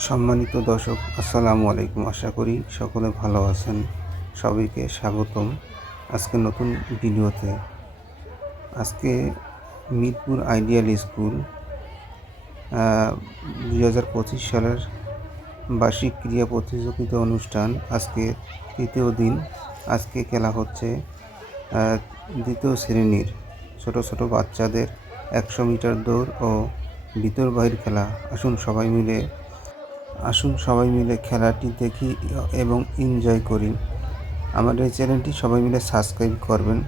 সম্মানিত দর্শক, আসসালামু আলাইকুম। আশা করি সকলে ভালো আছেন। সবাইকে স্বাগতম আজকে নতুন ভিডিওতে। আজকে মিরপুর আইডিয়াল স্কুল দুই হাজার পঁচিশ সালের বার্ষিক ক্রীড়া প্রতিযোগিতা অনুষ্ঠান আজকে তৃতীয় দিন। আজকে খেলা হচ্ছে দ্বিতীয় শ্রেণির ছোট ছোট বাচ্চাদের একশো মিটার দৌড় ও ভিতর বাইর খেলা। আসুন সবাই মিলে আসুন সবাই মিলে খেলাটি দেখি এবং এনজয় করি। আমার এই চ্যানেলটি সবাই মিলে সাবস্ক্রাইব করবেন।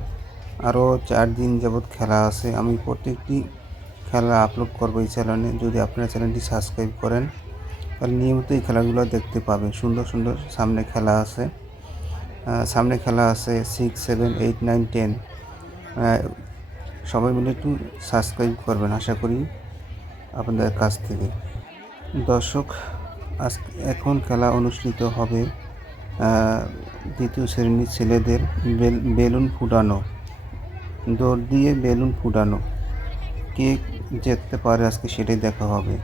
আরও চার দিন যাবৎ খেলা আছে। আমি প্রত্যেকটি খেলা আপলোড করব এই চ্যানেলে যদি আপনারা চ্যানেলটি সাবস্ক্রাইব করেন, তাহলে নিয়মিত এই খেলাগুলো দেখতে পাবেন। সুন্দর সুন্দর সামনে খেলা আছে। সামনে খেলা আছে six seven eight nine ten সবাই মিলে একটু সাবস্ক্রাইব করবেন, আশা করি আপনাদের কাছ থেকে। দর্শক আজ এখন খেলা অনুষ্ঠিত হবে দ্বিতীয় শ্রেণির ছেলেদের বেল- বেলুন ফুটানো। দৌড় দিয়ে বেলুন ফুটানো। কে জিততে পারে আজকে সেটাই দেখা হবে।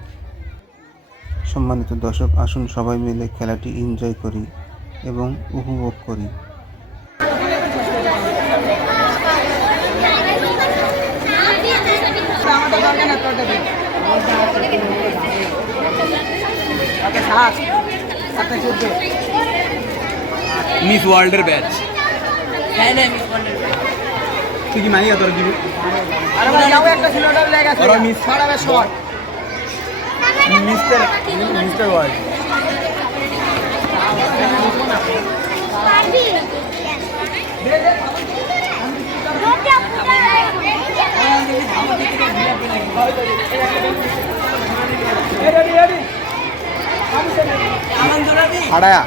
সম্মানিত দর্শক, আসুন সবাই মিলে খেলাটি এনজয় করি এবং উপভোগ করি। মিস ওয়ার্ল্ডের ব্যাচ। তুই কি মানিকা তোর দিবি মিস্টার মিস্টার ওয়ার্ল্ড। হাড়ায়া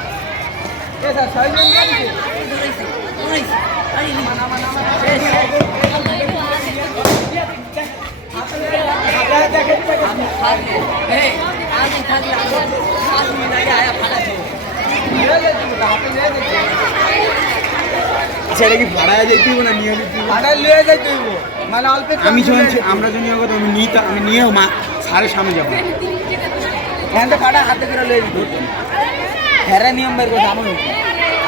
আচ্ছা এটা কি ভাড়ায় যাইতে না নিয়ে? মানে অল্প আমি যখন আমরা যখন নিয়ে কথা আমি নিয়ে আমি নিয়েও মা সারের সামনে যাব। হ্যান্ডে ফাটা হাতে করে লয়ে দিত হেরা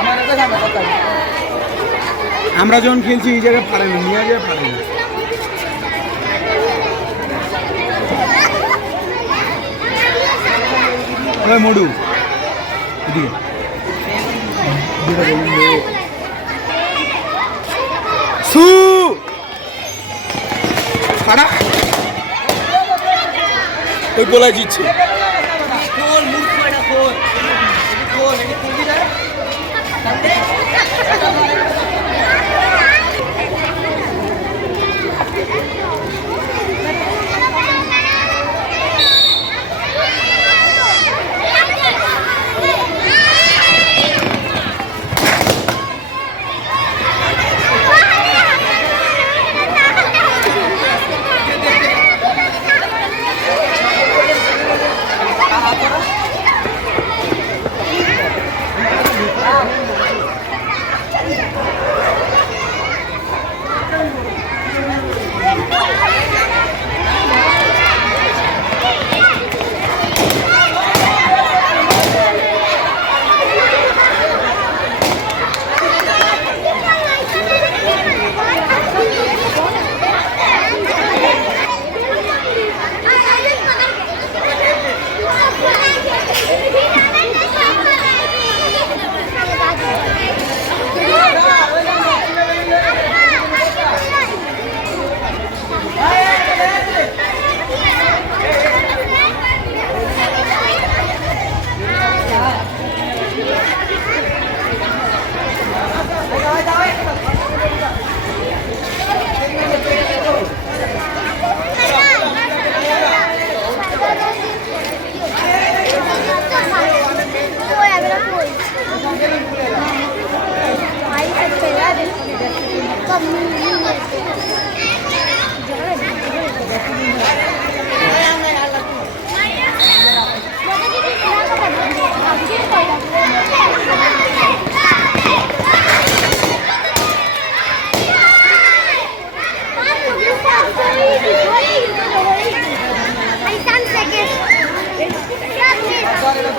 আমার কথা আমরা যখন খেলছি, এই জায়গায় পারে না, নিয়ে যায় পারে না। মডু ওই গোলায় জিতছে।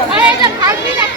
Hey, the hungry that